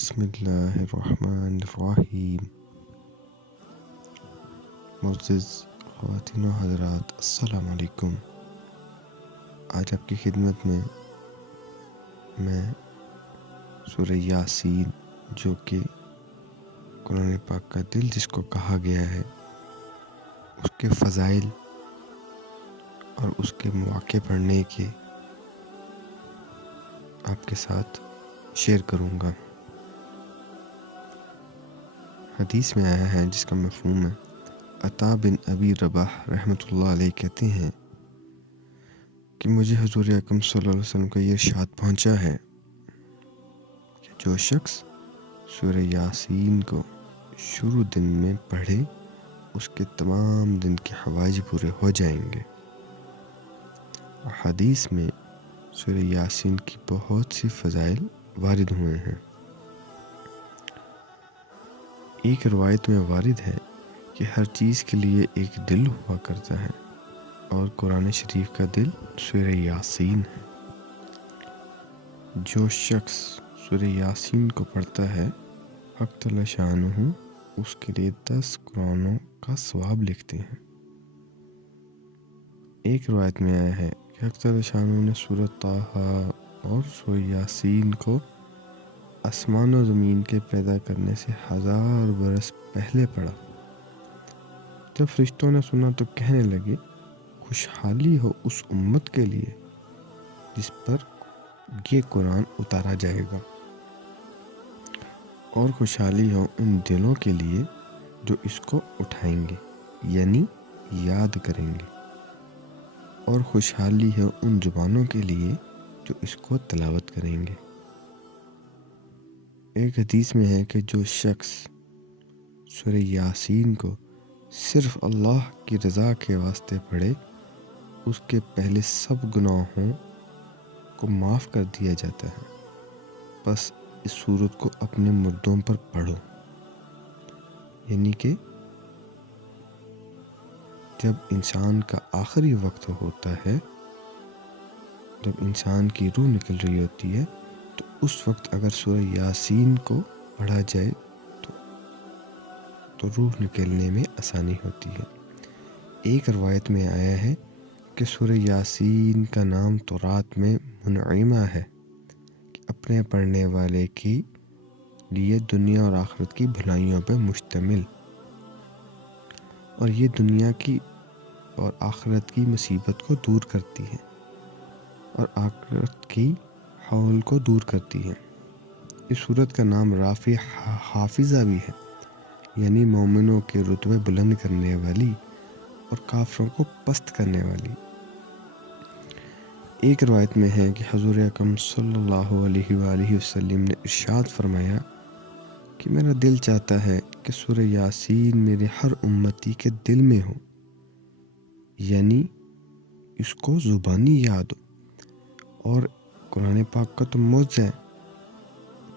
بسم اللہ الرحمن الرحیم۔ معزز خواتین و حضرات، السلام علیکم۔ آج آپ کی خدمت میں سورہ یاسین، جو کہ قرآن پاک کا دل جس کو کہا گیا ہے، اس کے فضائل اور اس کے مواقع پڑھنے کے آپ کے ساتھ شیئر کروں گا۔ حدیث میں آیا ہے جس کا مفہوم ہے، عطا بن ابی رباح رحمۃ اللہ علیہ کہتے ہیں کہ مجھے حضور اکرم صلی اللہ علیہ وسلم کا یہ ارشاد پہنچا ہے کہ جو شخص سورہ یاسین کو شروع دن میں پڑھے اس کے تمام دن کے حوائج پورے ہو جائیں گے۔ اور حدیث میں سورہ یاسین کی بہت سی فضائل وارد ہوئے ہیں۔ ایک روایت میں وارد ہے کہ ہر چیز کے لیے ایک دل ہوا کرتا ہے، اور قرآن شریف کا دل سورہ یاسین ہے۔ جو شخص سورہ یاسین کو پڑھتا ہے، حق تعالی شانہ اس کے لیے 10 قرآنوں کا ثواب لکھتے ہیں۔ ایک روایت میں آیا ہے کہ حق تعالی شانہ نے سورہ طٰہٰ اور سورہ یاسین کو آسمان و زمین کے پیدا کرنے سے 1000 برس پہلے پڑھا۔ جب فرشتوں نے سنا تو کہنے لگے، خوشحالی ہو اس امت کے لیے جس پر یہ قرآن اتارا جائے گا، اور خوشحالی ہو ان دلوں کے لیے جو اس کو اٹھائیں گے، یعنی یاد کریں گے، اور خوشحالی ہو ان زبانوں کے لیے جو اس کو تلاوت کریں گے۔ ایک حدیث میں ہے کہ جو شخص سورہ یاسین کو صرف اللہ کی رضا کے واسطے پڑھے، اس کے پہلے سب گناہوں کو معاف کر دیا جاتا ہے۔ بس اس سورت کو اپنے مردوں پر پڑھو، یعنی کہ جب انسان کا آخری وقت ہوتا ہے، جب انسان کی روح نکل رہی ہوتی ہے، تو اس وقت اگر سورہ یاسین کو پڑھا جائے تو روح نکلنے میں آسانی ہوتی ہے۔ ایک روایت میں آیا ہے کہ سورہ یاسین کا نام تورات میں منعمہ ہے، کہ اپنے پڑھنے والے کے لیے دنیا اور آخرت کی بھلائیوں پر مشتمل، اور یہ دنیا کی اور آخرت کی مصیبت کو دور کرتی ہے، اور آخرت کی حول کو دور کرتی ہے۔ اس سورت کا نام رافع حافظہ بھی ہے، یعنی مومنوں کے رتبے بلند کرنے والی اور کافروں کو پست کرنے والی۔ ایک روایت میں ہے کہ حضور اکرم صلی اللہ علیہ وآلہ وسلم نے ارشاد فرمایا کہ میرا دل چاہتا ہے کہ سورہ یاسین میرے ہر امتی کے دل میں ہو، یعنی اس کو زبانی یاد ہو۔ اور قرآن پاک کا تو معجزہ ہے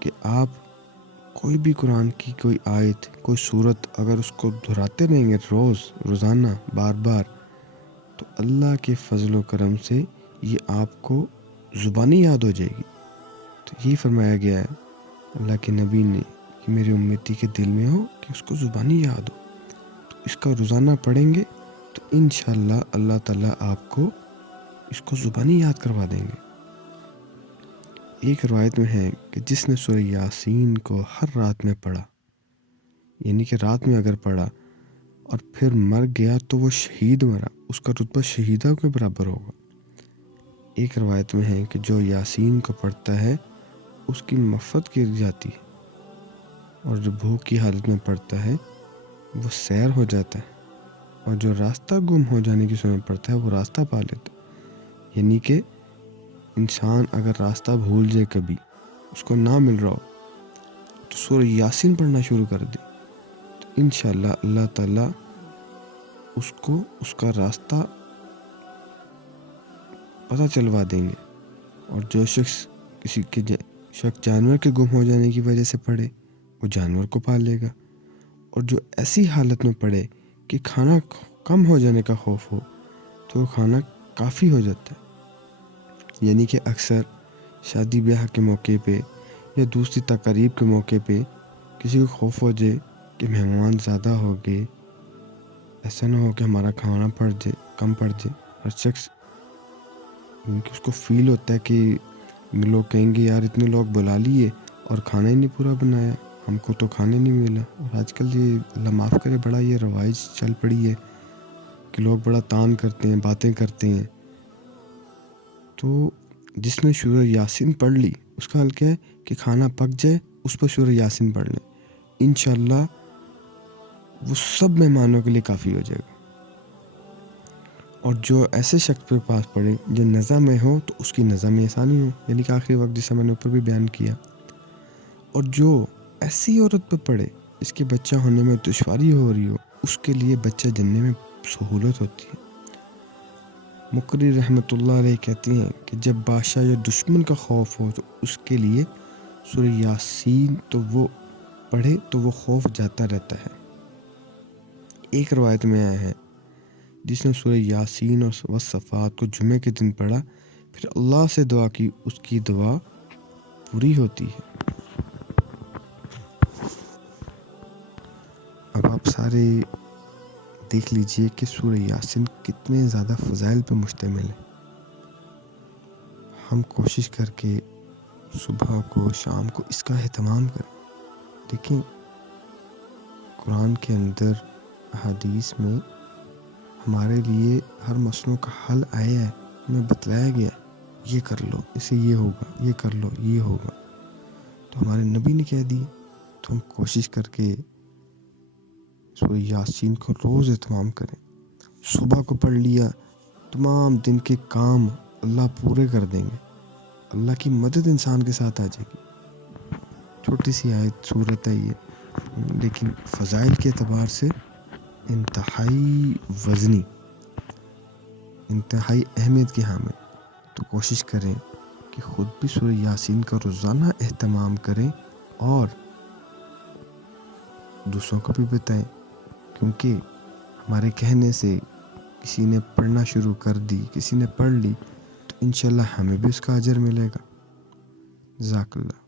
کہ آپ کوئی بھی قرآن کی کوئی آیت، کوئی سورت اگر اس کو دہراتے رہیں گے روزانہ بار بار، تو اللہ کے فضل و کرم سے یہ آپ کو زبانی یاد ہو جائے گی۔ تو یہی فرمایا گیا ہے اللہ کے نبی نے کہ میری امتی کے دل میں ہو، کہ اس کو زبانی یاد ہو۔ تو اس کا روزانہ پڑھیں گے تو انشاءاللہ اللہ تعالیٰ آپ کو اس کو زبانی یاد کروا دیں گے۔ ایک روایت میں ہے کہ جس نے سورہ یاسین کو ہر رات میں پڑھا، یعنی کہ رات میں اگر پڑھا اور پھر مر گیا تو وہ شہید مرا، اس کا رتبہ شہیدوں کے برابر ہوگا۔ ایک روایت میں ہے کہ جو یاسین کو پڑھتا ہے اس کی مغفرت کی جاتی ہے، اور جو بھوک کی حالت میں پڑھتا ہے وہ سیر ہو جاتا ہے، اور جو راستہ گم ہو جانے کی صورت میں پڑھتا ہے وہ راستہ پا لیتا ہے۔ یعنی کہ انسان اگر راستہ بھول جائے، کبھی اس کو نہ مل رہا ہو، تو سورہ یاسین پڑھنا شروع کر دے، تو انشاءاللہ اللہ تعالیٰ اس کو اس کا راستہ پتہ چلوا دیں گے۔ اور جو شخص کسی کے جانور کے گم ہو جانے کی وجہ سے پڑھے، وہ جانور کو پا لے گا، اور جو ایسی حالت میں پڑھے کہ کھانا کم ہو جانے کا خوف ہو، تو وہ کھانا کافی ہو جاتا ہے۔ یعنی کہ اکثر شادی بیاہ کے موقع پہ یا دوسری تقریب کے موقع پہ کسی کو خوف ہو جائے کہ مہمان زیادہ ہو گئے، ایسا نہ ہو کہ ہمارا کھانا کم پڑ جائے. ہر شخص کیونکہ اس کو فیل ہوتا ہے کہ لوگ کہیں گے یار اتنے لوگ بلا لیے اور کھانا ہی نہیں پورا بنایا، ہم کو تو کھانے نہیں ملا. اور آج کل یہ اللہ معاف کرے بڑا یہ روایت چل پڑی ہے کہ لوگ بڑا تان کرتے ہیں، باتیں کرتے ہیں. تو جس نے سورہ یاسین پڑھ لی اس کا حل کیا ہے کہ کھانا پک جائے اس پر سورہ یاسین پڑھ لیں، انشاءاللہ وہ سب مہمانوں کے لیے کافی ہو جائے گا. اور جو ایسے شخص کے پاس پڑھے جو نزا میں ہو تو اس کی نزا میں آسانی ہو، یعنی کہ آخری وقت جسے میں نے اوپر بھی بیان کیا. اور جو ایسی عورت پہ پڑھے جس کے بچہ ہونے میں دشواری ہو رہی ہو، اس کے لیے بچہ جننے میں سہولت ہوتی ہے. مقری رحمۃ اللہ علیہ کہتے ہیں کہ جب بادشاہ یا دشمن کا خوف ہو تو اس کے لیے سورہ یاسین تو وہ پڑھے تو وہ خوف جاتا رہتا ہے. ایک روایت میں آیا ہے جس نے سورہ یاسین اور والصفات کو جمعے کے دن پڑھا پھر اللہ سے دعا کی، اس کی دعا پوری ہوتی ہے. اب آپ سارے دیکھ لیجئے کہ سورہ یاسین کتنے زیادہ فضائل پہ مشتمل ہے. ہم کوشش کر کے صبح کو شام کو اس کا اہتمام کریں. دیکھیں قرآن کے اندر حدیث میں ہمارے لیے ہر مسئلوں کا حل آیا ہے، ہمیں بتلایا گیا یہ کر لو اس سے یہ ہوگا، یہ کر لو یہ ہوگا. تو ہمارے نبی نے کہہ دی تو ہم کوشش کر کے سورہ یاسین کو روز اہتمام کریں. صبح کو پڑھ لیا تمام دن کے کام اللہ پورے کر دیں گے، اللہ کی مدد انسان کے ساتھ آ جائے گی. چھوٹی سی آیت صورت ہے یہ، لیکن فضائل کے اعتبار سے انتہائی وزنی، انتہائی اہمیت کی حامل. تو کوشش کریں کہ خود بھی سورہ یاسین کا روزانہ اہتمام کریں اور دوسروں کو بھی بتائیں، کیونکہ ہمارے کہنے سے کسی نے پڑھنا شروع کر دی، کسی نے پڑھ لی تو انشاءاللہ ہمیں بھی اس کا اجر ملے گا. جزاک اللہ.